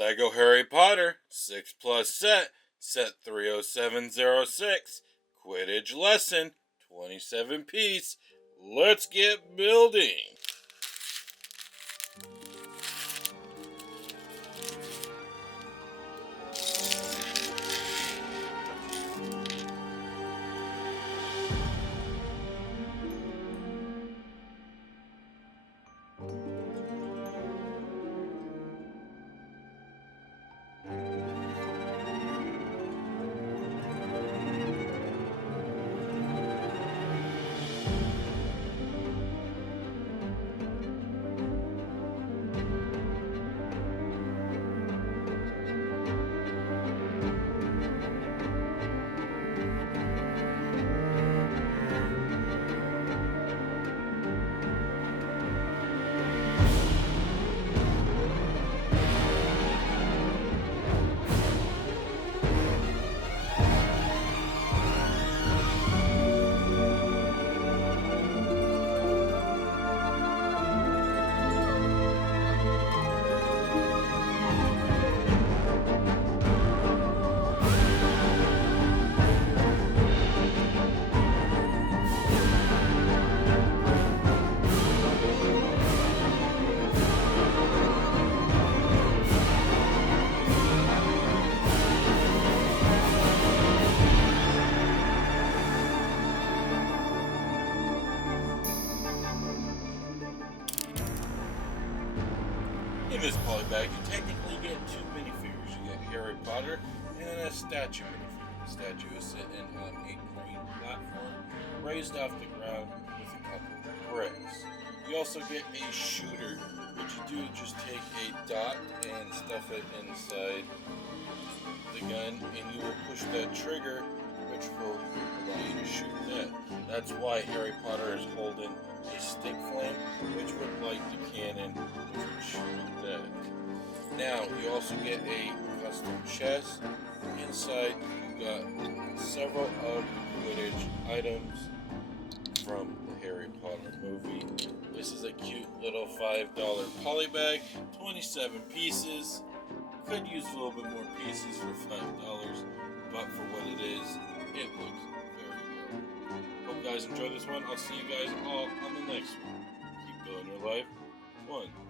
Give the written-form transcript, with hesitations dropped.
Lego Harry Potter 6 plus set 30706, Quidditch Lesson, 27 piece. Let's get building. In this polybag, you technically get two minifigures. You get Harry Potter and a statue minifigure. The statue is sitting on a green platform raised off the ground with a couple of bricks. You also get a shooter, which you do just take a dot and stuff it inside the gun, and you will push that trigger, which will allow you to shoot that. That's why Harry Potter is holding a stick flame, which would light the cannon, which would shoot that. Now, you also get a custom chest. Inside, you got several of the Quidditch items from the Harry Potter movie. This is a cute little $5 polybag, 27 pieces. Could use a little bit more pieces for $5, but for what it is, it looks very well. Hope you guys enjoyed this one. I'll see you guys all on the next one. Keep building your life one